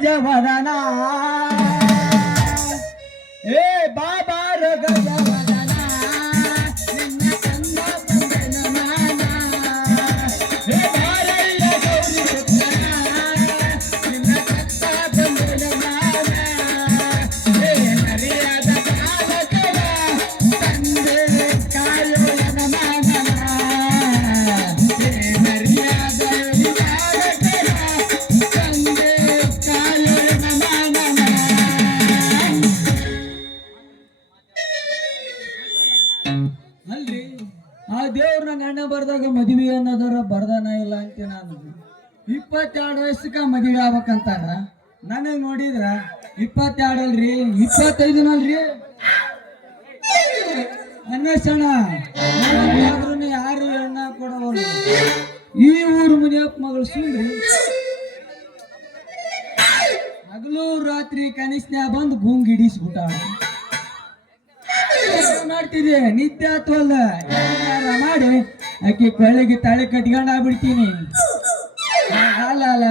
ಗಜವದನ ಏ ಬಾಬಾರ ಗಜವದನ ನಿನ್ನ ಕಂದ ಬಂದನ ನಾನ ಏ ಬಾರಯ್ಯ ಗೌರಿ ನಿನ್ನ ಕತ್ತ ಬಂದನ ನಾನ ಏ ನರಿಯಾದ ಕಾಲಕರ ತಂದೆ ಕಾಯೋ ನಮನ ಏ ನರಿಯಾದ ಕಾಲಕರ ತಂದೆ ಕಾಯೋ ನಮನ ಅಲ್ರಿ ಆ ದೇವ್ರ ನಂಗೆ ಅಣ್ಣ ಬರ್ದಾಗ ಮದುವೆ ಅನ್ನೋದರ ಬರ್ದಾನ ಇಲ್ಲ ಅಂತ ನಾನು 22 ವಯಸ್ಸಕ್ಕ ಮದುವೆ ಆಗ್ಬೇಕಂತಾರ ನನಗ್ ನೋಡಿದ್ರ 22 ಅಲ್ರಿ 25 ಅಲ್ರಿ ಅನ್ವೇಷಣ ಆದ್ರೂ ಯಾರು ಹೆಣ್ಣ ಕೊಡೋರು ಈ ಊರು ಮನೆಯಪ್ಪ ಮಗಳು ಸುಳ್ರಿ ಹಗಲು ರಾತ್ರಿ ಕನಿಷ್ಠ ಬಂದು ಗುಂಗ್ ಹಿಡಿಸ್ಬಿಟ್ಟಾಳ ಮಾಡ್ತಿದ್ದೆ ನಿತ್ಯ ಅಥವಾ ಮಾಡಿ ಆಕಿ ಕೊಳ್ಳಿಗೆ ತಲೆ ಕಟ್ಕೊಂಡ್ ಆಗ್ಬಿಡ್ತೀನಿ ಅಲ್ಲ